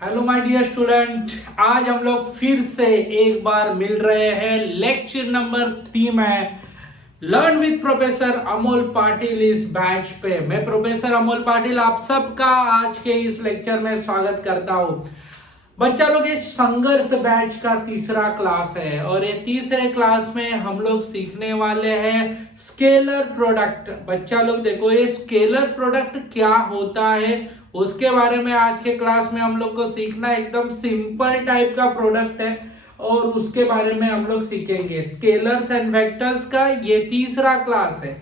Hello my dear student, आज हम लोग फिर से एक बार मिल रहे हैं लेक्चर नंबर 3 में learn with professor Amol Patil इस बैच पे। मैं प्रोफेसर अमोल पाटिल आप सबका आज के इस लेक्चर में स्वागत करता हूं। बच्चा लोग ये संघर्ष बैच का तीसरा क्लास है और ये तीसरे क्लास में हम लोग सीखने वाले हैं स्केलर प्रोडक्ट। बच्चा लोग देखो, ये स्केलर प्रोडक्ट क्या होता है उसके बारे में आज के क्लास में हम लोग को सीखना। एकदम सिंपल टाइप का प्रोडक्ट है और उसके बारे में हम लोग सीखेंगे। स्केलर्स एंड वेक्टर्स का ये तीसरा क्लास है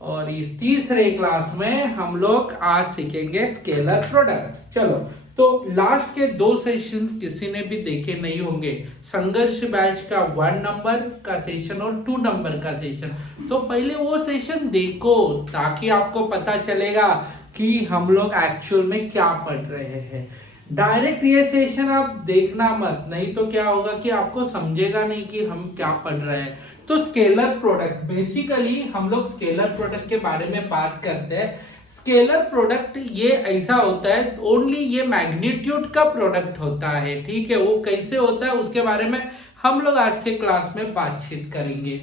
और इस तीसरे क्लास में हम लोग आज सीखेंगे स्केलर प्रोडक्ट। चलो, तो लास्ट के 2 सेशन किसी ने भी देखे नहीं होंगे, संघर्ष बैच का 1 नंबर का सेशन और 2 नंबर का सेशन। तो पहले वो सेशन देखो ताकि आपको पता चलेगा कि हम लोग एक्चुअल में क्या पढ़ रहे हैं। डायरेक्ट ये सेशन आप देखना मत, नहीं तो क्या होगा कि आपको समझेगा नहीं कि हम क्या पढ़ रहे हैं। तो स्केलर प्रोडक्ट, बेसिकली हम लोग स्केलर प्रोडक्ट के बारे में बात करते हैं। स्केलर प्रोडक्ट ये ऐसा होता है, ओनली ये मैग्नीट्यूड का प्रोडक्ट होता है, ठीक है। वो कैसे होता है उसके बारे में हम लोग आज के क्लास में बातचीत करेंगे।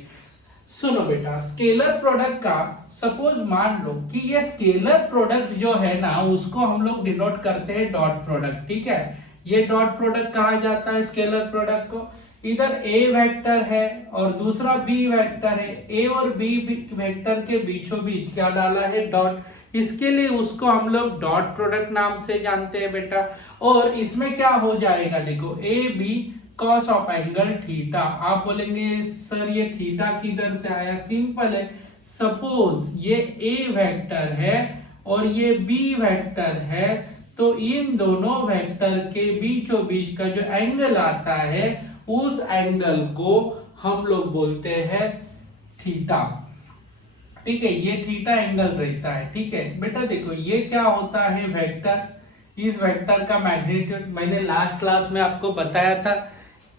सुनो बेटा, स्केलर प्रोडक्ट का सपोज मान लो कि ये स्केलर प्रोडक्ट जो है ना, उसको हम लोग डिनोट करते हैं डॉट प्रोडक्ट, ठीक है। ये डॉट प्रोडक्ट कहा जाता है स्केलर प्रोडक्ट को। इधर ए वेक्टर है और दूसरा बी वेक्टर है। ए और बी वेक्टर के बीचों बीच क्या डाला है? डॉट। इसके लिए उसको हम लोग डॉट प्रोडक्ट नाम से जानते हैं बेटा। और इसमें क्या हो जाएगा, देखो, A B cos of angle theta. आप बोलेंगे सर ये थीटा किधर से आया? सिंपल है। सपोज ये ए वेक्टर है और ये बी वेक्टर है, तो इन दोनों वेक्टर के बीचों बीच का जो एंगल आता है उस एंगल को हम लोग बोलते हैं थीटा, ठीक है। ये थीटा एंगल रहता है, ठीक है बेटा। देखो ये क्या होता है, वेक्टर। इस वेक्टर का मैग्नीट्यूड मैंने लास्ट क्लास में आपको बताया था,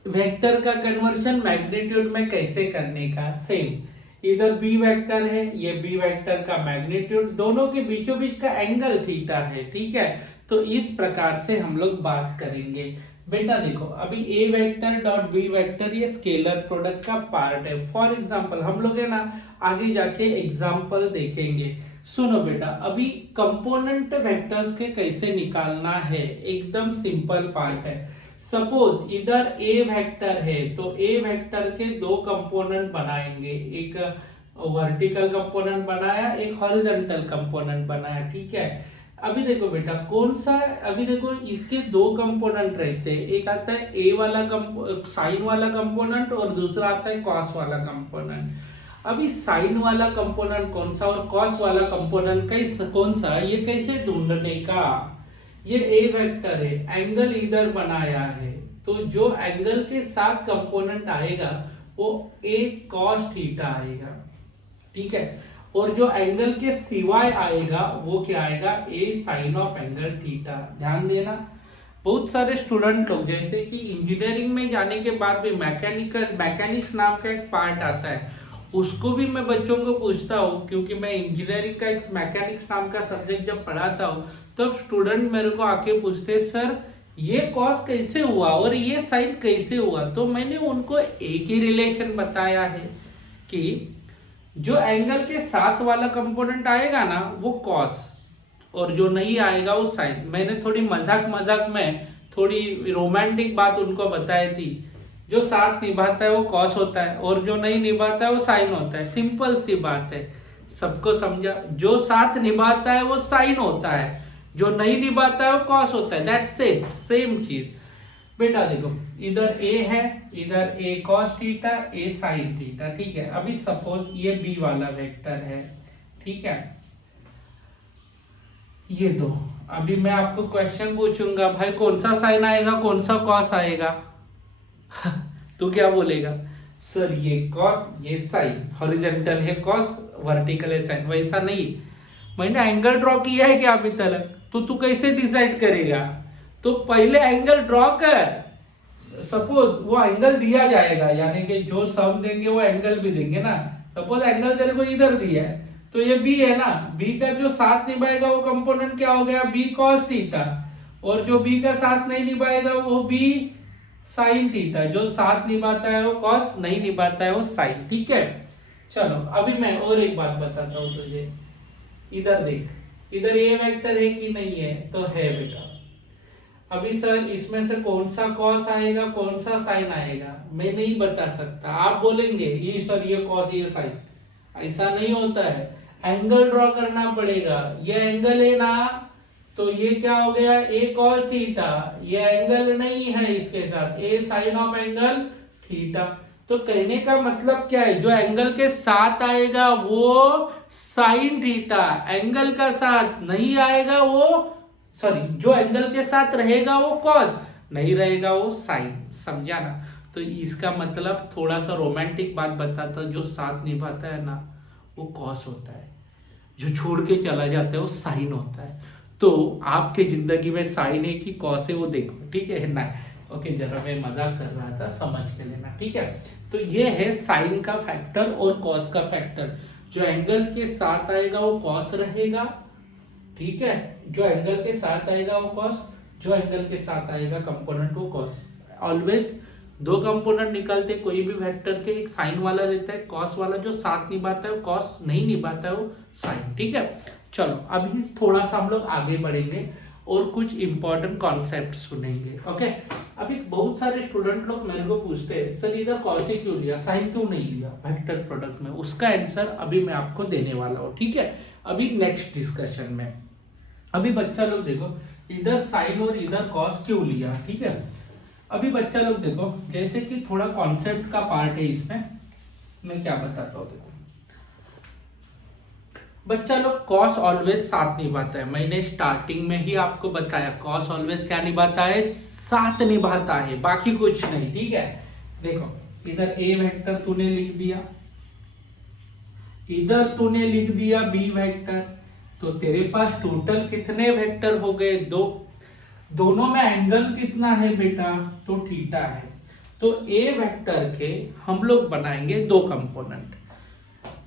वेक्टर का कन्वर्शन मैग्नीट्यूड में कैसे करने का। सेम इधर बी वेक्टर है, ये बी वेक्टर का मैग्नीट्यूड, दोनों के बीचों बीच का एंगल थीटा है, ठीक है। तो इस प्रकार से हम लोग बात करेंगे बेटा। देखो अभी ए वेक्टर डॉट बी वेक्टर ये स्केलर प्रोडक्ट का पार्ट है। फॉर एग्जांपल हम लोग है ना आगे जाके एग्जांपल देखेंगे। सुनो बेटा, अभी कंपोनेंट वेक्टर्स के कैसे निकालना है, एकदम सिंपल पार्ट है। सपोज इधर ए वेक्टर है तो ए वेक्टर के 2 कंपोनेंट बनाएंगे, एक वर्टिकल कंपोनेंट बनाया, एक हॉरिजॉन्टल कंपोनेंट बनाया, ठीक है। अभी देखो बेटा कौन सा, अभी देखो इसके 2 कंपोनेंट रहते हैं, एक आता है ए वाला साइन वाला कंपोनेंट और दूसरा आता है कॉस वाला कंपोनेंट। अभी साइन वाला कंपोनेंट कौन सा और कॉस वाला कंपोनेंट कैसा कौन सा, ये कैसे ढूंढने का? ये ए वेक्टर है, एंगल इधर बनाया है, तो जो एंगल के साथ कंपोनेंट आएगा वो ए कॉस थीटा आएगा, ठीक है। और जो एंगल के सिवाय आएगा वो क्या आएगा? ए साइन ऑफ एंगल थीटा। ध्यान देना, बहुत सारे स्टूडेंट लोग जैसे कि इंजीनियरिंग में जाने के बाद भी मैकेनिक्स नाम का एक पार्ट आता है, उसको भी मैं बच्चों को पूछता हूँ, क्योंकि मैं इंजीनियरिंग का एक मैकेनिक्स नाम का सब्जेक्ट जब पढ़ाता हूँ तब स्टूडेंट मेरे को आके पूछते सर ये कॉस कैसे हुआ और ये साइन कैसे हुआ। तो मैंने उनको एक ही रिलेशन बताया है कि जो एंगल के साथ वाला कंपोनेंट आएगा ना वो कॉस और जो नहीं आएगा वो साइन। मैंने थोड़ी मजाक में थोड़ी रोमांटिक बात उनको बताई थी, जो साथ निभाता है वो कॉस होता है और जो नहीं निभाता है वो साइन होता है। सिंपल सी बात है, सबको समझा? जो साथ निभाता है वो साइन होता है, जो नहीं निभाता है वो कॉस होता है। दैट्स इट, सेम चीज बेटा। देखो इधर ए है, इधर ए कॉस थीटा, ए साइन थीटा, ठीक है। अभी सपोज ये बी वाला वेक्टर है, ठीक है। ये दो, अभी मैं आपको क्वेश्चन पूछूंगा, भाई कौन सा साइन आएगा कौन सा कॉस आएगा? तू क्या बोलेगा? सर ये कॉस ये साइन, हॉरिजॉन्टल है कॉस, वर्टिकल है साइन। वैसा नहीं, मैंने एंगल ड्रॉ किया है क्या अभी तक? तो तू कैसे डिसाइड करेगा? तो पहले एंगल ड्रॉ कर। सपोज वो एंगल दिया जाएगा, यानी कि जो सम देंगे वो एंगल भी देंगे ना। सपोज एंगल तेरे को इधर दिया है तो ये बी है ना, बी का जो साथ निभाएगा वो कंपोनेंट क्या हो गया? B cos theta. और जो बी का साथ नहीं निभाएगा वो बी साइन थीटा, जो साथ निभाता है वो कॉस, नहीं निभाता है वो साइन। ठीक है, चलो अभी मैं और एक बात बताता हूँ तुझे। इधर देख, इधर ये वेक्टर है कि नहीं है, तो है बेटा। अभी सर इसमें से कौन सा कॉस आएगा कौन सा साइन आएगा मैं नहीं बता सकता। आप बोलेंगे ये सर ये कॉस ये साइन, ऐसा नहीं होता है, एंगल ड्रॉ करना पड़ेगा। ये एंगल है ना, तो ये क्या हो गया, ए कॉस थीटा, ये एंगल नहीं है इसके साथ, ए साइन ऑफ एंगल थीटा। तो कहने का मतलब क्या है, जो एंगल के साथ आएगा वो साइन थीटा, एंगल का साथ नहीं आएगा वो, सॉरी जो एंगल के साथ रहेगा वो कॉस, नहीं रहेगा वो साइन। समझा ना? तो इसका मतलब थोड़ा सा रोमांटिक बात बताता, जो साथ निभाता है ना वो कॉस होता है, जो छोड़ के चला जाता है वो साइन होता है। तो आपके जिंदगी में साइन है कि कॉस है वो देखो, ठीक है ना? ओके, जरा मैं मजाक कर रहा था, समझ के लेना, ठीक है? तो ये है साइन का फैक्टर और कॉस का फैक्टर। जो एंगल के साथ आएगा वो कॉस रहेगा, ठीक है? जो एंगल के साथ आएगा वो कॉस, जो एंगल के साथ आएगा कंपोनेंट वो कॉस। ऑलवेज दो कंपोनेंट निकलते कोई भी वेक्टर के, एक साइन वाला रहता है, कॉस वाला। जो साथ निभाता है वो कॉस, नहीं निभाता है वो साइन। ठीक है, चलो अभी थोड़ा सा हम लोग आगे बढ़ेंगे और कुछ इंपॉर्टेंट कॉन्सेप्ट सुनेंगे। ओके, अभी बहुत सारे स्टूडेंट लोग मेरे को पूछते हैं सर इधर कॉस ही क्यों लिया, साइन क्यों नहीं लिया वेक्टर प्रोडक्ट में। उसका आंसर अभी मैं आपको देने वाला हूँ, ठीक है? अभी नेक्स्ट डिस्कशन में। अभी बच्चा लोग देखो, इधर साइन और इधर कॉस क्यों लिया, ठीक है? अभी बच्चा लोग देखो, जैसे कि थोड़ा कॉन्सेप्ट का पार्ट है इसमें, मैं क्या बताता हूँ। देखो बच्चा लोग, कॉस ऑलवेज साथ निभाता है। मैंने स्टार्टिंग में ही आपको बताया कॉस ऑलवेज क्या निभाता है, साथ निभाता है, बाकी कुछ नहीं। ठीक है, देखो इधर ए वेक्टर तूने लिख दिया, इधर तूने लिख दिया बी वेक्टर, तो तेरे पास टोटल कितने वेक्टर हो गए, दो। दोनों में एंगल कितना है बेटा, तो थीटा है। तो ए वेक्टर के हम लोग बनाएंगे दो कंपोनेंट।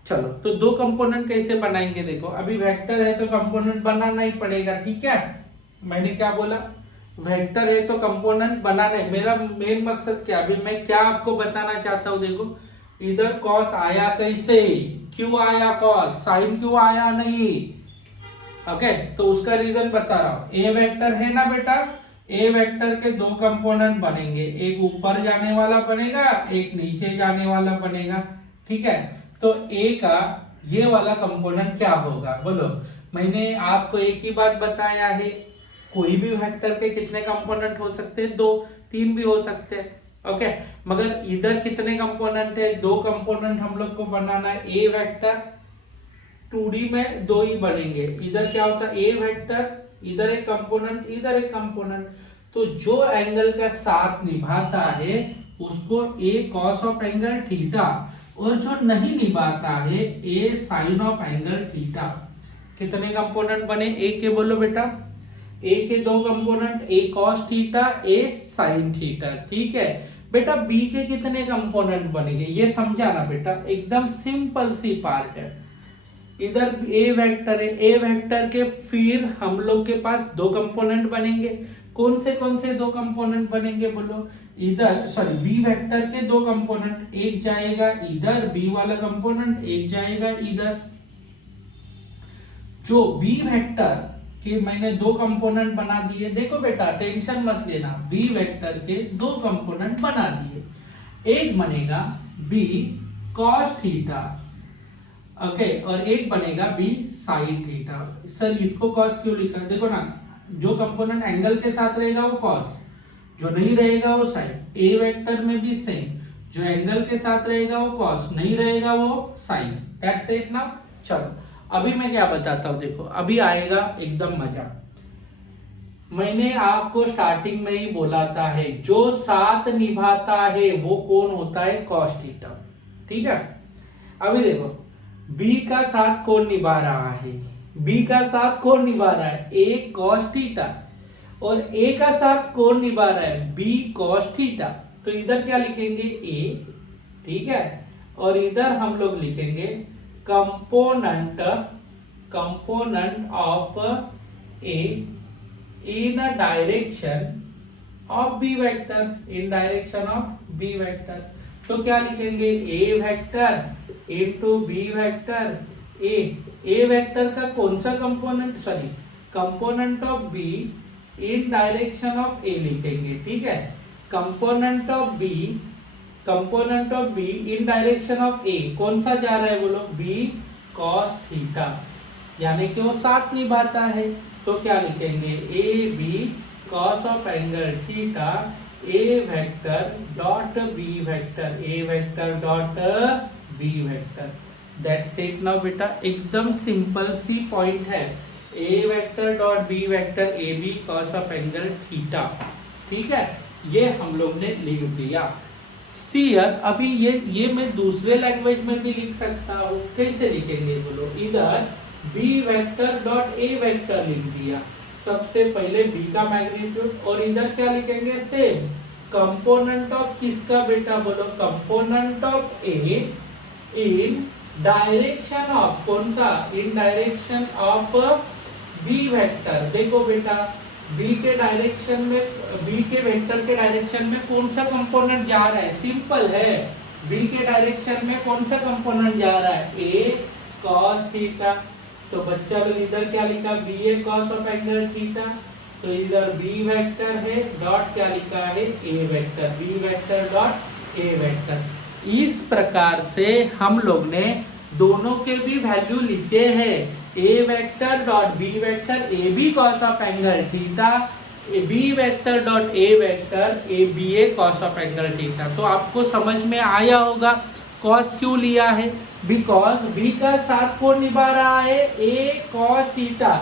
चलो तो दो कंपोनेंट कैसे बनाएंगे, देखो अभी वेक्टर है तो कंपोनेंट बनाना ही पड़ेगा, ठीक है? मैंने क्या बोला, वेक्टर है तो कंपोनेंट बनाना है। मेरा मेन मकसद क्या, अभी मैं क्या आपको बताना चाहता हूं, देखो इधर कॉस आया कैसे, क्यों आया कॉस, साइन क्यों आया नहीं। ओके, तो उसका रीजन बता रहा हूं। ए वेक्टर है ना बेटा, ए वेक्टर के दो कंपोनेंट बनेंगे, एक ऊपर जाने वाला बनेगा, एक नीचे जाने वाला बनेगा, ठीक है? तो ए का ये वाला कंपोनेंट क्या होगा बोलो। मैंने आपको एक ही बात बताया है, कोई भी वेक्टर के कितने कंपोनेंट हो सकते हैं, दो, तीन भी हो सकते हैं। ओके, मगर इधर कितने कंपोनेंट है, दो कंपोनेंट हम लोग को बनाना है। ए वेक्टर 2D में दो ही बनेंगे, इधर क्या होता है ए वेक्टर, इधर एक कंपोनेंट, इधर एक कंपोनेंट। तो जो एंगल का साथ निभाता है उसको ए कॉस ऑफ एंगल थीटा, और जो नहीं निभाता है ए साइन ऑफ एंगल थीटा। कितने कंपोनेंट बने ए के, बोलो बेटा? ए के दो कंपोनेंट, ए कॉस थीटा, ए साइन थीटा, ठीक है बेटा? बी के कितने कंपोनेंट बनेंगे ये समझाना बेटा, एकदम सिंपल सी पार्ट है। इधर ए वेक्टर है, ए वेक्टर के फिर हम लोग के पास दो कंपोनेंट बनेंगे। कौन से दो कंपोनेंट बनेंगे बोलो? इधर सॉरी बी वेक्टर के दो कंपोनेंट, एक जाएगा इधर बी वाला कंपोनेंट, एक जाएगा इधर। जो बी वेक्टर के मैंने दो कंपोनेंट बना दिए, देखो बेटा टेंशन मत लेना, बी वेक्टर के दो कंपोनेंट बना दिए। एक बनेगा बी कॉस थीटा, ओके, और एक बनेगा बी साइन थीटा। सर इसको कॉस क्यों लिखा है, देखो ना जो कंपोनेंट एंगल के साथ रहेगा वो कॉस, जो नहीं रहेगा वो साइन। ए वेक्टर में भी सेम, जो एंगल के साथ रहेगा वो कॉस, नहीं रहेगा वो साइन। दैट्स इट ना। चलो अभी मैं क्या बताता हूं, देखो अभी आएगा एकदम मजा। मैंने आपको स्टार्टिंग में ही बोला था है, जो साथ निभाता है वो कौन होता है, कॉस थीटा, ठीक है? अभी देखो बी का साथ कौन निभा रहा है, बी का साथ कौन निभा रहा है, ए कॉस थीटा, और ए का साथ कौन निभा रहा है, बी कॉस थीटा। तो इधर क्या लिखेंगे ए, ठीक है, और इधर हम लोग लिखेंगे component of A in a direction of B vector, in direction of B vector. तो क्या लिखेंगे, A vector into B vector, A vector का कौन सा component, sorry component of B in direction of A लिखेंगे, ठीक है। Component of B in direction of A कौन सा जा रहा है बोलो, बी कॉस थीटा, यानी कि वो साथ निभाता है। तो क्या लिखेंगे, A B cos of angle theta A vector dot B vector, A vector dot B vector. That's it now बेटा, एकदम सिंपल सी पॉइंट है। A vector dot B vector A B cos of angle theta, ठीक है, ये हम लोग ने लिख दिया। सीयर, अभी ये मैं दूसरे लैंग्वेज में भी लिख सकता हूँ, कैसे लिखेंगे बोलो, इधर B vector dot A vector लिख दिया, सबसे पहले बी का मैग्नीट्यूड, और इधर क्या लिखेंगे, सेम कंपोनेंट ऑफ किसका बेटा बोलो, component of A in direction of, कौन सा, in direction of B vector. देखो बेटा, बी के डायरेक्शन में, बी के वेक्टर के डायरेक्शन में कौन सा कंपोनेंट जा रहा है, सिंपल है, बी के डायरेक्शन में कौन सा कंपोनेंट जा रहा है, ए कॉस थीटा। तो बच्चा लोग इधर क्या लिखा, B A cos of angle theta, तो इधर बी वेक्टर है डॉट क्या लिखा है, A vector, B vector dot A vector. इस प्रकार से हम लोग ने दोनों के भी वैल्यू लिखे हैं, A vector dot B vector A B cos of angle theta, B vector dot A vector A B A cos of angle theta. तो आपको समझ में आया होगा कॉस क्यों लिया है, बिकॉज बी का साथ कौन निभा रहा है, ए कॉस थीटा,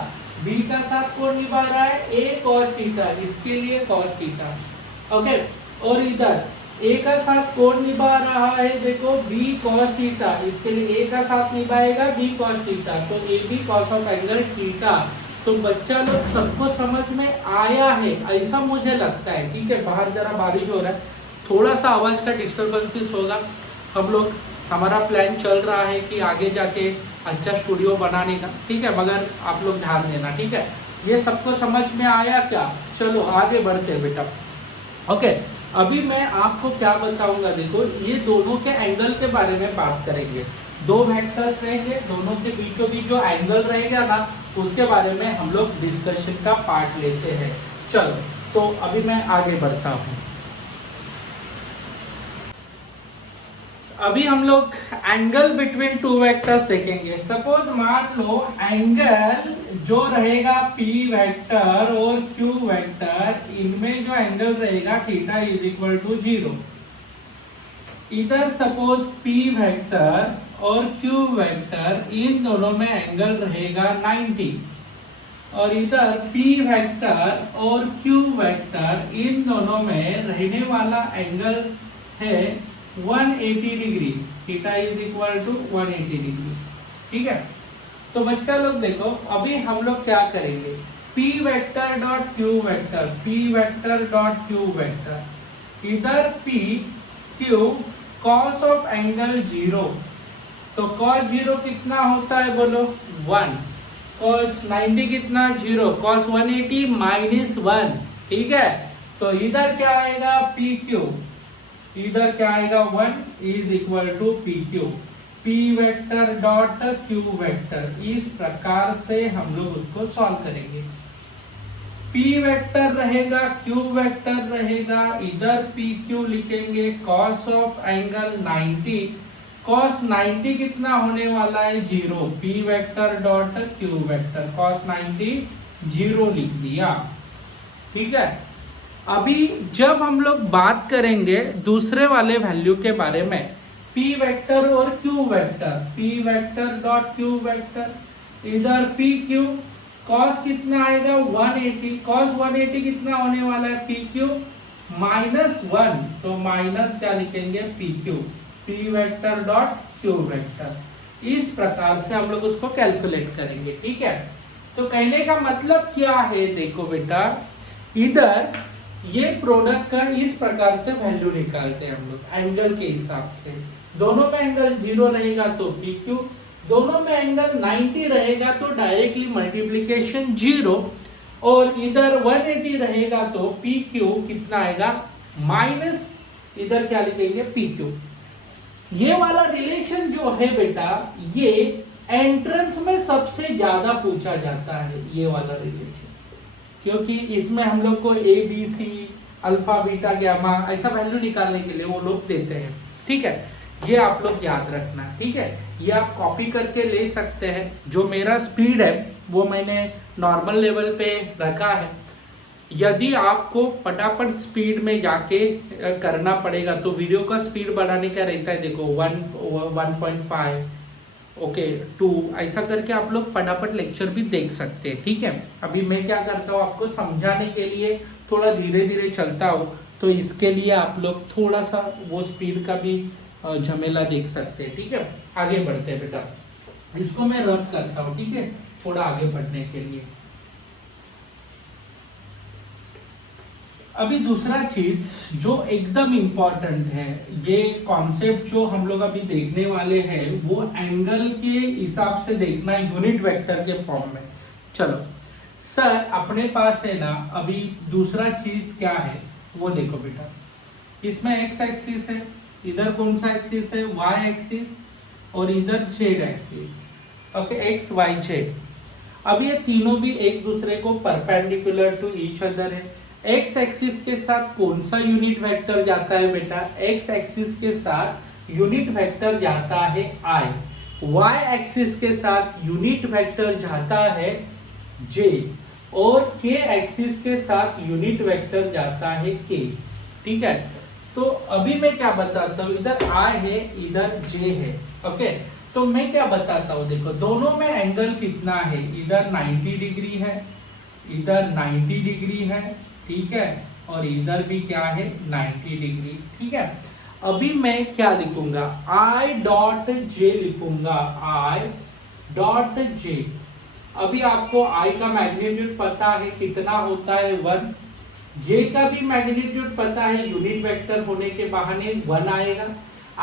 बी का साथ कौन निभा रहा है, ए कॉस थीटा, इसके लिए कॉस थीटा, ओके। और इधर ए का साथ कौन निभा रहा है, देखो बी कॉस थीटा, इसके लिए ए का साथ निभाएगा बी कॉस थीटा, तो A B cos of angle theta. तो बच्चा लोग सबको समझ में आया है, ऐसा मुझे लगता है, ठीक है। बाहर जरा बारिश हो रहा है, थोड़ा सा आवाज का डिस्टर्बेंसेस होगा, हम लोग, हमारा प्लान चल रहा है कि आगे जाके अच्छा स्टूडियो बनाने का, ठीक है, मगर आप लोग ध्यान देना, ठीक है। ये सबको समझ में आया क्या, चलो आगे बढ़ते हैं बेटा, ओके। अभी मैं आपको क्या बताऊंगा, देखो ये दोनों के एंगल के बारे में बात करेंगे, दो वेक्टर्स रहेंगे, दोनों के बीचों बीच जो एंगल रहेगा ना, उसके बारे में हम लोग डिस्कशन का पार्ट लेते हैं। चलो, तो अभी मैं आगे बढ़ता हूँ। अभी हम लोग एंगल बिटवीन टू वेक्टर्स देखेंगे। सपोज मान लो एंगल जो रहेगा P वेक्टर और Q वेक्टर, इनमें जो एंगल रहेगा थीटा इज इक्वल टू 0। इधर सपोज P वेक्टर और Q वेक्टर, इन दोनों में एंगल रहेगा 90, और इधर P वेक्टर और Q वेक्टर, इन दोनों में रहने वाला एंगल है 180 degree, theta is equal to 180 degree, ठीक है। तो बच्चा लोग देखो, अभी हम लोग क्या करेंगे, P vector dot Q vector, P vector dot Q vector, इधर P Q cos of angle 0, तो कॉस 0 कितना होता है बोलो 1, कॉस 90 कितना 0, कॉस 180 माइनस 1, ठीक है। तो इधर क्या आएगा पी क्यू, इधर क्या आएगा 1 is equal to P Q, P vector dot Q vector. इस प्रकार से हम लोग उसको सॉल्व करेंगे। P वेक्टर रहेगा, Q वेक्टर रहेगा, इधर पी क्यू लिखेंगे, कॉस ऑफ एंगल 90, कॉस 90 कितना होने वाला है 0, P vector dot Q vector, cos 90 0 लिख दिया, ठीक है। अभी जब हम लोग बात करेंगे दूसरे वाले वैल्यू के बारे में, P वेक्टर और Q vector, P vector dot Q vector, इधर पी क्यू कॉस कितना आएगा 180, कॉस 180 कितना होने वाला है पी क्यू माइनस 1, तो माइनस क्या लिखेंगे P Q, P vector dot Q vector. इस प्रकार से हम लोग उसको कैलकुलेट करेंगे, ठीक है। तो कहने का मतलब क्या है, देखो बेटा, इधर ये प्रोडक्ट का इस प्रकार से वैल्यू निकालते हैं हम लोग एंगल के हिसाब से। दोनों में एंगल 0 रहेगा तो पी क्यू, दोनों में एंगल 90 रहेगा तो डायरेक्टली मल्टीप्लीकेशन 0, और इधर 180 रहेगा तो पी क्यू कितना आएगा माइनस, इधर क्या लिखेंगे पी क्यू। ये वाला रिलेशन जो है बेटा, ये एंट्रेंस में सबसे ज्यादा पूछा जाता है ये वाला रिलेशन, क्योंकि इसमें हम लोग को A B C alpha beta gamma ऐसा वैल्यू निकालने के लिए वो लोग देते हैं। ठीक है, ये आप लोग याद रखना। ठीक है, ये आप कॉपी करके ले सकते हैं। जो मेरा स्पीड है वो मैंने नॉर्मल लेवल पे रखा है। यदि आपको फटाफट स्पीड में जाके करना पड़ेगा तो वीडियो का स्पीड बढ़ाने का रहता है, देखो 1.5 ओके 2 ऐसा करके आप लोग फटाफट लेक्चर भी देख सकते हैं। ठीक है, अभी मैं क्या करता हूँ आपको समझाने के लिए थोड़ा धीरे धीरे चलता हूँ, तो इसके लिए आप लोग थोड़ा सा वो स्पीड का भी झमेला देख सकते हैं। ठीक है, आगे बढ़ते हैं बेटा, इसको मैं रब करता हूँ। ठीक है, थोड़ा आगे बढ़ने के लिए। अभी दूसरा चीज जो एकदम इंपॉर्टेंट है, ये कॉन्सेप्ट जो हम लोग अभी देखने वाले हैं वो एंगल के हिसाब से देखना है, यूनिट वेक्टर के फॉर्म में। चलो सर, अपने पास है ना अभी दूसरा चीज क्या है वो देखो बेटा, इसमें एक्स एक्सिस है, इधर कौन सा एक्सिस है वाई एक्सिस, और इधर Z axis. Okay, X Y Z. अब ये तीनों भी एक दूसरे को परपेंडिकुलर टू ईच अदर है। एक्स एक्सिस के साथ कौन सा यूनिट वेक्टर जाता है बेटा, एक्स एक्सिस के साथ यूनिट वेक्टर जाता है आई, वाई एक्सिस के साथ यूनिट वेक्टर जाता है जे, और के एक्सिस के साथ यूनिट वेक्टर जाता है के। ठीक है, तो अभी मैं क्या बताता हूँ, इधर आई है इधर जे है। ओके, तो मैं क्या बताता हूँ, देखो दोनों में एंगल कितना है, इधर 90 डिग्री है, इधर 90 डिग्री है। ठीक है, और इधर भी क्या है 90 डिग्री। ठीक है, अभी मैं क्या लिखूंगा, आई डॉट जे लिखूंगा, आई डॉट जे। अभी आपको आई का मैग्नीट्यूड पता है कितना होता है 1, जे का भी मैग्नीट्यूड पता है, यूनिट वेक्टर होने के बहाने 1 आएगा।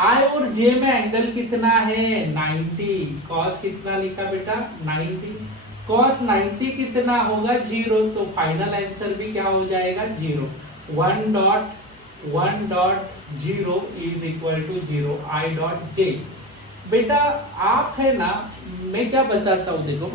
आई और जे में एंगल कितना है 90, कॉस कितना लिखा बेटा 90, cos 90 कितना होगा 0, तो फाइनल आंसर भी क्या हो जाएगा 0। 1.0 is equal to 0 I dot J. बेटा आप है ना, मैं क्या बताता हूँ, देखो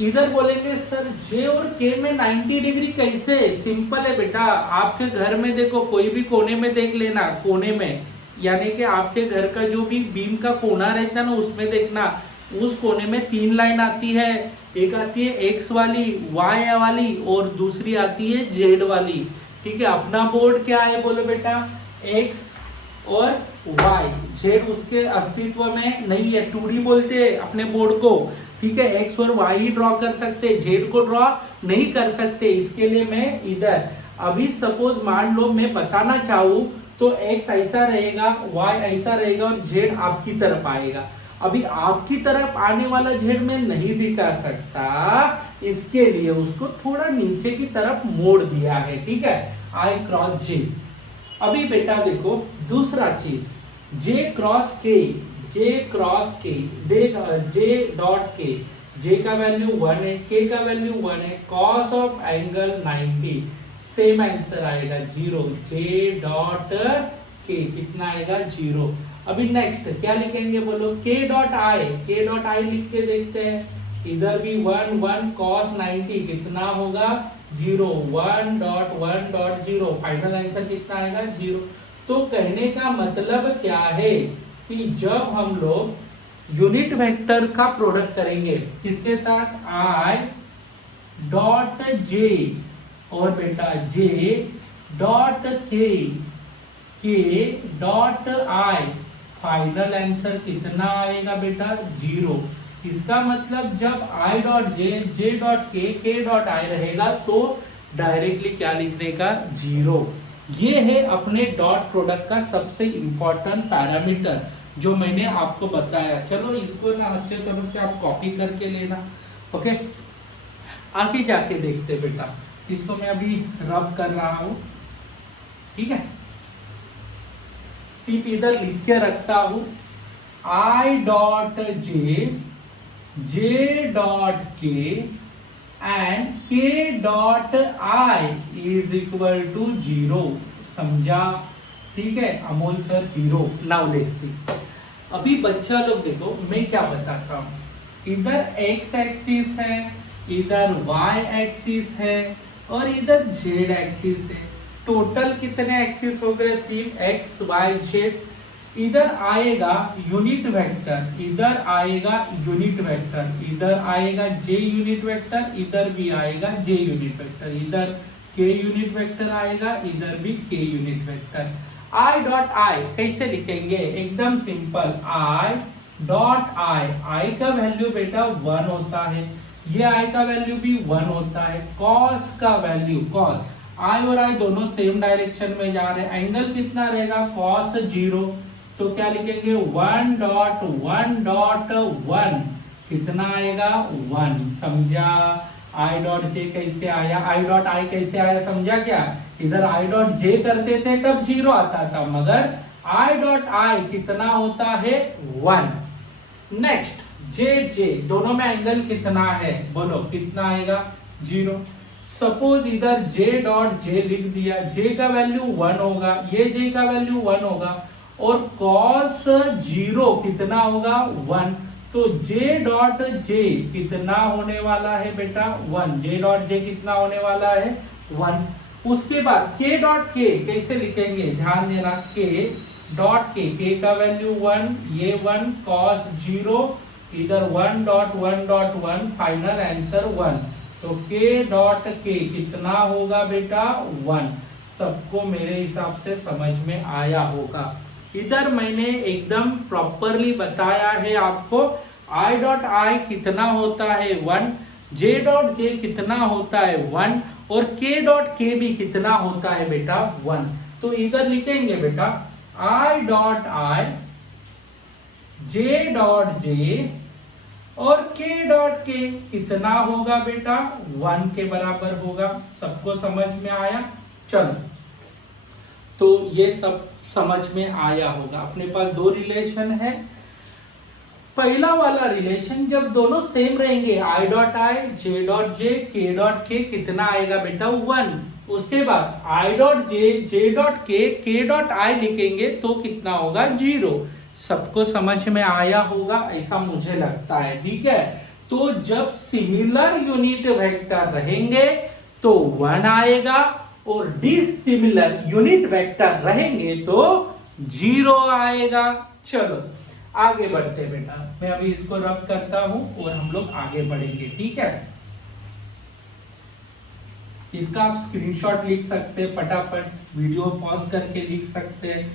इधर बोलेंगे सर जे और के में 90 डिग्री कैसे, सिंपल है बेटा। आपके घर में देखो, कोई भी कोने में देख लेना, कोने में यानी कि आपके घर का जो भी बीम का कोना रहता है ना उसमें देखना, उस कोने में 3 लाइन आती है, एक आती है एक्स वाली, वाई वाली, और दूसरी आती है जेड वाली। ठीक है, अपना बोर्ड क्या है बोलो बेटा, एक्स और वाई, जेड उसके अस्तित्व में नहीं है, 2D बोलते हैं अपने बोर्ड को। ठीक है, एक्स और वाई ही ड्रॉ कर सकते, जेड को ड्रॉ नहीं कर सकते। इसके लिए मैं इधर अभी सपोज मान लो मैं बताना चाहूँ तो एक्स ऐसा रहेगा, वाई ऐसा रहेगा, और जेड आपकी तरफ आएगा। अभी आपकी तरफ आने वाला जेड में नहीं दिखा सकता, इसके लिए उसको थोड़ा नीचे की तरफ मोड़ दिया है। ठीक है, आई क्रॉस जे। अभी बेटा देखो दूसरा चीज, जे क्रॉस के, जे क्रॉस के, जे डॉट के, जे का वैल्यू 1 है, के का वैल्यू 1 है, cos of angle 90, same answer आएगा 0। जे डॉट के कितना आएगा 0। अभी नेक्स्ट क्या लिखेंगे बोलो, के डॉट आई, के डॉट आई लिख के देखते हैं, इधर भी 1 cos 90 कितना होगा 0, 1.0, फाइनल आंसर कितना आएगा 0। तो कहने का मतलब क्या है कि जब हम लोग यूनिट वेक्टर का प्रोडक्ट करेंगे किसके साथ, आई डॉट जे और बेटा जे डॉट के डॉट आई, फाइनल आंसर कितना आएगा बेटा 0। इसका मतलब जब आई डॉट जे, जे डॉट के डॉट आई रहेगा तो डायरेक्टली क्या लिखने का 0। ये है अपने डॉट प्रोडक्ट का सबसे इंपॉर्टेंट पैरामीटर जो मैंने आपको बताया। चलो इसको ना अच्छे तरह से आप कॉपी करके लेना। ओके, आगे जाके देखते बेटा, इसको मैं अभी रब कर रहा हूं। ठीक है, सिर्फ इधर लिख के रखता हूं, I dot J, J dot K and K dot I is equal to 0। समझा? ठीक है, Amol sir 0। Now let's see. अभी बच्चा लोग देखो, मैं क्या बताता हूँ, इधर x एक्सिस है, इधर y एक्सिस है और इधर z एक्सिस है। टोटल कितने एक्सिस हो गए? 3, x y z। इधर आएगा यूनिट वेक्टर, इधर आएगा यूनिट वेक्टर, इधर आएगा j यूनिट वेक्टर, इधर भी आएगा j यूनिट वेक्टर, इधर k यूनिट वेक्टर आएगा, इधर भी k unit vector. i dot I कैसे लिखेंगे? एकदम सिंपल, i डॉट आई का वैल्यू बेटा 1 होता है, ये i का वैल्यू भी 1 होता है। cos का वैल्यू, cos i और i दोनों सेम डायरेक्शन में जा रहे हैं, एंगल कितना रहेगा? cos 0। तो क्या लिखेंगे? 1 डॉट 1 डॉट 1 कितना आएगा? 1। समझा? i डॉट j कैसे आया? i डॉट i कैसे आया? समझा क्या? इधर i डॉट j करते थे तब 0 आता था, मगर i डॉट i कितना होता है? 1। नेक्स्ट j दोनों में एंगल कितना है? बोलो कितना आएगा? 0। सपोज इधर j डॉट j लिख दिया, j का वैल्यू 1 होगा, ये j का वैल्यू 1 होगा और cos 0 कितना होगा? 1। तो j डॉट j कितना होने वाला है बेटा? 1। j डॉट j कितना होने वाला है? 1। उसके बाद k डॉट k कैसे लिखेंगे? ध्यान देना, k डॉट k का वैल्यू 1, ये 1, cos 0, इधर 1 डॉट 1 डॉट 1, फाइनल आंसर 1। तो k डॉट k कितना होगा बेटा? 1। सबको मेरे हिसाब से समझ में आया होगा। इधर मैंने एकदम प्रॉपरली बताया है आपको, i डॉट i कितना होता है? 1, j डॉट j कितना होता है? 1 और k डॉट k भी कितना होता है बेटा? 1। तो इधर लिखेंगे बेटा i dot i, j dot j और k डॉट k कितना होगा बेटा? 1 के बराबर होगा। सबको समझ में आया? चलो, तो ये सब समझ में आया होगा। अपने पास दो रिलेशन है। पहला वाला रिलेशन जब दोनों सेम रहेंगे, i dot i, j dot j, k dot k कितना आएगा बेटा? 1। उसके बाद i dot j, j dot k, k dot i लिखेंगे तो कितना होगा? 0। सबको समझ में आया होगा ऐसा मुझे लगता है, ठीक है। तो जब सिमिलर यूनिट वेक्टर रहेंगे तो 1 आएगा और डिसिमिलर यूनिट वेक्टर रहेंगे तो 0 आएगा। चलो आगे बढ़ते बेटा, मैं अभी इसको रब करता हूं और हम लोग आगे बढ़ेंगे, ठीक है। इसका आप स्क्रीनशॉट लिख सकते हैं, फटाफट वीडियो पॉज करके लिख सकते हैं।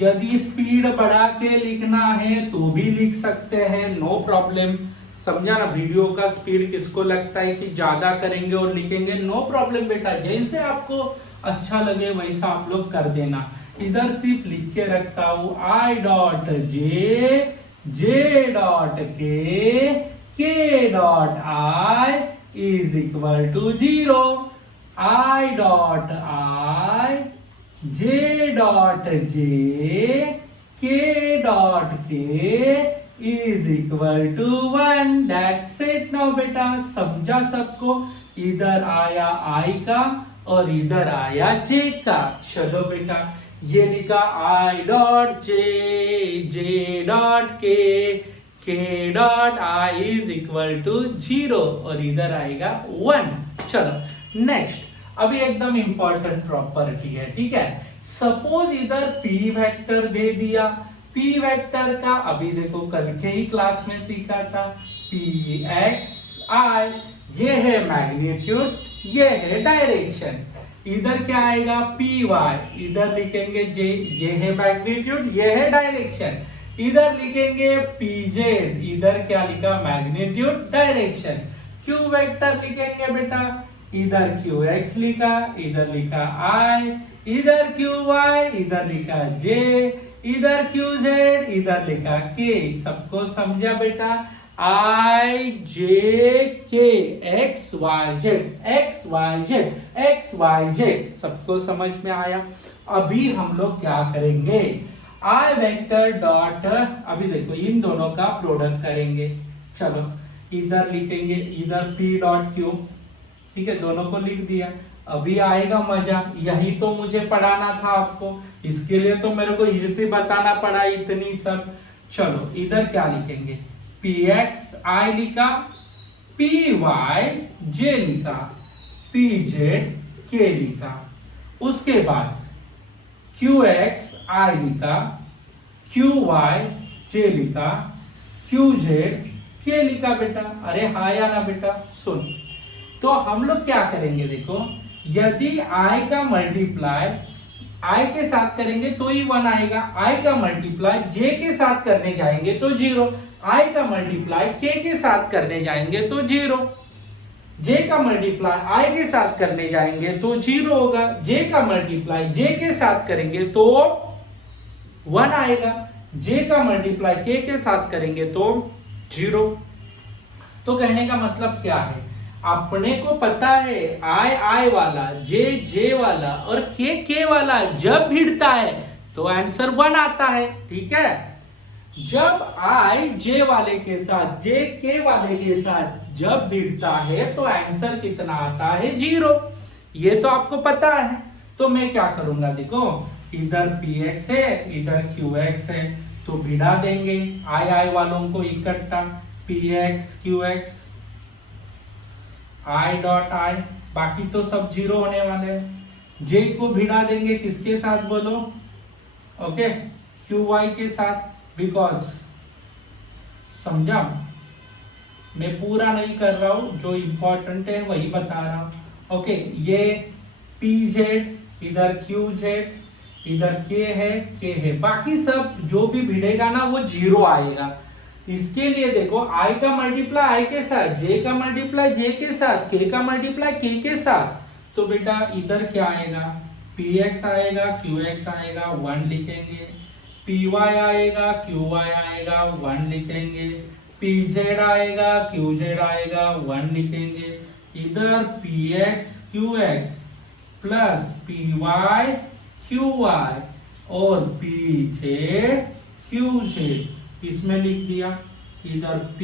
यदि स्पीड बढ़ा के लिखना है तो भी लिख सकते हैं, नो प्रॉब्लम। समझा ना? वीडियो का स्पीड किसको लगता है कि ज्यादा करेंगे और लिखेंगे, नो प्रॉब्लम बेटा, जैसे आपको अच्छा लगे वैसा आप लोग कर देना। इधर सिर्फ लिख के रखता हूं i dot j, j dot k dot i is equal to 0। i dot i, j dot j, k dot k is equal to 1। That's it. Now बेटा समझा सबको? इधर आया i का और इधर आया j का। चलो बेटा, ये लिखा i dot j, j dot k dot i is equal to 0 और इधर आएगा 1। चलो नेक्स्ट, अभी एकदम इंपॉर्टेंट प्रॉपर्टी है, ठीक है। सपोज इधर p वेक्टर दे दिया, p वेक्टर का अभी देखो कल के ही क्लास में सीखा था, px i, ये है मैग्नीट्यूड, ये है डायरेक्शन। इधर क्या आएगा? py, इधर लिखेंगे j, ये है मैग्नीट्यूड, ये है डायरेक्शन। इधर लिखेंगे pz, इधर क्या लिखा? Magnitude, direction. q वेक्टर लिखेंगे बेटा, इधर qx लिखा, इधर लिखा i, इधर qy, इधर लिखा j, इधर qz, इधर लिखा k। सबको समझा बेटा? I J K X Y Z, X Y Z, X Y Z। सबको समझ में आया? अभी हम लोग क्या करेंगे? I वेक्टर डॉट, अभी देखो इन दोनों का प्रोडक्ट करेंगे। चलो इधर लिखेंगे, इधर P डॉट Q, ठीक है, दोनों को लिख दिया। अभी आएगा मजा, यही तो मुझे पढ़ाना था आपको, इसके लिए तो मेरे को हिस्ट्री बताना पड़ा इतनी सब। चलो इधर क्या लिखेंगे, पी एक्स आई लिखा, पी वाई जे लिखा, पी जेड के लिखा। उसके बाद क्यू एक्स आई लिखा, क्यू वाई जे लिखा, क्यू जेड के लिखा बेटा। अरे हाँ या ना बेटा, सुन। तो हम लोग क्या करेंगे, देखो यदि i का मल्टीप्लाई i के साथ करेंगे तो ही 1 आएगा, i का मल्टीप्लाई j के साथ करने जाएंगे तो 0, i का मल्टीप्लाई k के साथ करने जाएंगे तो 0, j का मल्टीप्लाई i के साथ करने जाएंगे तो 0 होगा, j का मल्टीप्लाई j के साथ करेंगे तो 1 आएगा, j का मल्टीप्लाई k के साथ करेंगे तो 0। तो कहने का मतलब क्या है, अपने को पता है आई वाला, जे वाला और के वाला जब भिड़ता है तो आंसर 1 आता है। ठीक है, जब आई जे वाले के साथ जे के वाले के साथ जब भिड़ता है तो आंसर कितना आता है, 0। ये तो आपको पता है। तो मैं क्या करूंगा, देखो इधर पी एक्स है, इधर क्यू एक्स है, तो भिड़ा देंगे आई वालों को इकट्ठा, P x Q x I dot I, बाकी तो सब 0 होने वाले हैं। जे को भिड़ा देंगे किसके साथ बोलो, ओके, क्यू वाई के साथ, बिकॉज समझा, मैं पूरा नहीं कर रहा हूं, जो इंपॉर्टेंट है वही बता रहा हूं। ओके, ये पी जेड, इधर क्यू जेड, इधर के है, बाकी सब जो भी भिड़ेगा ना वो 0 आएगा। इसके लिए देखो i का मल्टीप्लाई i के साथ, j का मल्टीप्लाई j के साथ, k का मल्टीप्लाई k के साथ, तो बेटा इधर क्या आएगा, px आएगा, qx आएगा, 1 लिखेंगे, py आएगा, qy आएगा, 1 लिखेंगे, pz आएगा, qz आएगा, 1 लिखेंगे, इधर px qx plus py qy और pz qz इसमें लिख दिया, इधर P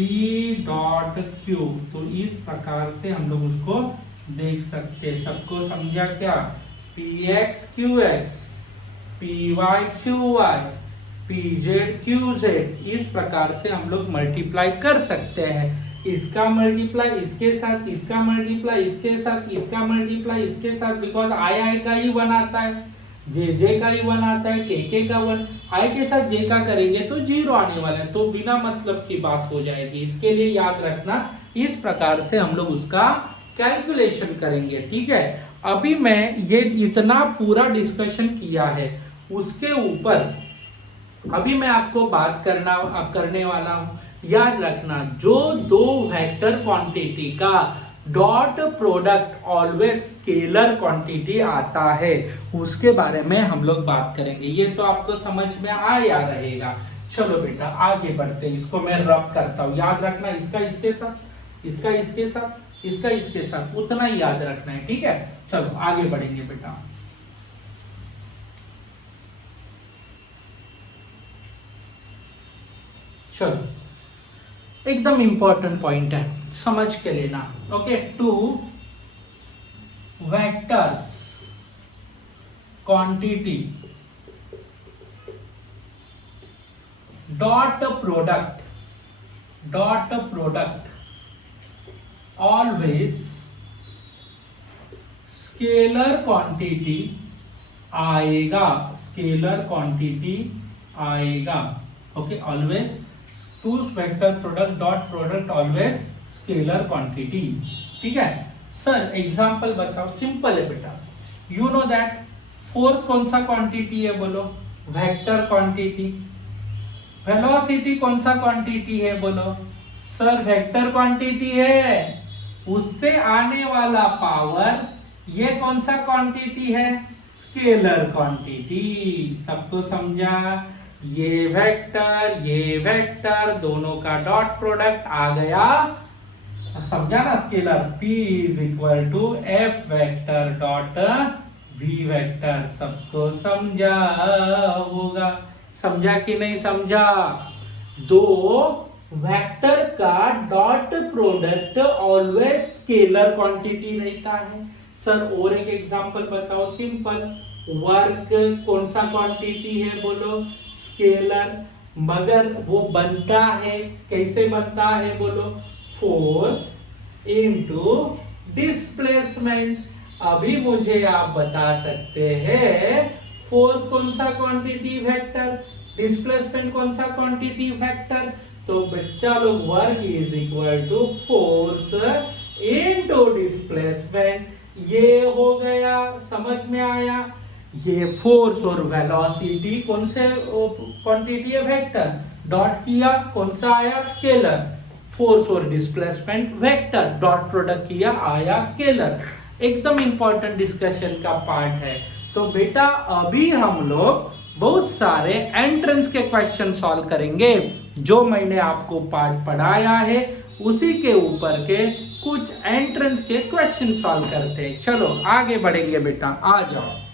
डॉट Q। तो इस प्रकार से हम लोग उसको देख सकते हैं। सबको समझा क्या, Px Qx, Py Qy, Pz Qz, इस प्रकार से हम लोग मल्टीप्लाई कर सकते हैं। इसका मल्टीप्लाई इसके साथ, इसका मल्टीप्लाई इसके साथ, इसका मल्टीप्लाई इसके साथ, बिकॉज आई का ही 1 आता है, जे का ही 1 आता है, के का 1, आई के साथ जे का करेंगे तो 0 आने वाला है, तो बिना मतलब की बात हो जाएगी। इसके लिए याद रखना, इस प्रकार से हम लोग उसका कैलकुलेशन करेंगे। ठीक है, अभी मैं ये इतना पूरा डिस्कशन किया है, उसके ऊपर अभी मैं आपको बात करने वाला हूं। याद रखना, जो दो वेक्टर क्वांटिटी का dot product always scalar quantity आता है, उसके बारे में हम लोग बात करेंगे। ये तो आपको समझ में आया रहेगा। चलो बेटा आगे बढ़ते हैं, इसको मैं रब करता हूं। याद रखना, इसका इसके साथ, इसका इसके साथ, इसका इसके साथ, उतना ही याद रखना है। ठीक है, चलो आगे बढ़ेंगे बेटा। चलो एकदम इंपॉर्टेंट पॉइंट है, समझ के लेना। Okay, 2 vectors quantity dot product always scalar quantity आएगा, स्केलर क्वांटिटी आएगा। Okay, always 2 vector product dot product always scalar quantity. ठीक है सर, एग्जांपल बताओ। सिंपल है बेटा, यू नो दैट फोर्थ कौन सा क्वांटिटी है बोलो, वेक्टर क्वांटिटी। वेलोसिटी कौन सा क्वांटिटी है बोलो, सर वेक्टर क्वांटिटी है। उससे आने वाला पावर ये कौन सा क्वांटिटी है, स्केलर क्वांटिटी। सबको समझा, ये वेक्टर दोनों का डॉट प्रोडक्ट आ गया, समझा ना, scalar. P is equal to F vector dot V vector. सबको समझा होगा, समझा कि नहीं समझा। दो वेक्टर का dot product always scalar quantity रहता है। सर और एक एग्जांपल बताओ, सिंपल। वर्क कौन सा क्वांटिटी है, बोलो स्केलर, मगर वो बनता है कैसे बनता है, बोलो फोर्स इनटू डिस्प्लेसमेंट। अभी मुझे आप बता सकते हैं फोर्स कौन सा क्वांटिटी वेक्टर, डिस्प्लेसमेंट कौन सा क्वांटिटी वेक्टर। तो बच्चा लोग work is equal to force into displacement. ये हो गया, समझ में आया। ये फोर्स और वेलोसिटी कौन से क्वांटिटी है, वेक्टर, डॉट किया कौन सा आया, स्केलर। फोर्स और डिस्प्लेसमेंट वेक्टर, डॉट प्रोडक्ट किया आया स्केलर। एकदम इंपॉर्टेंट डिस्कशन का पार्ट है। तो बेटा अभी हम लोग बहुत सारे एंट्रेंस के क्वेश्चन सॉल्व करेंगे। जो मैंने आपको पार्ट पढ़ाया है उसी के ऊपर के कुछ एंट्रेंस के क्वेश्चन सॉल्व करते हैं। चलो आगे बढ़ेंगे बेटा, आ जाओ।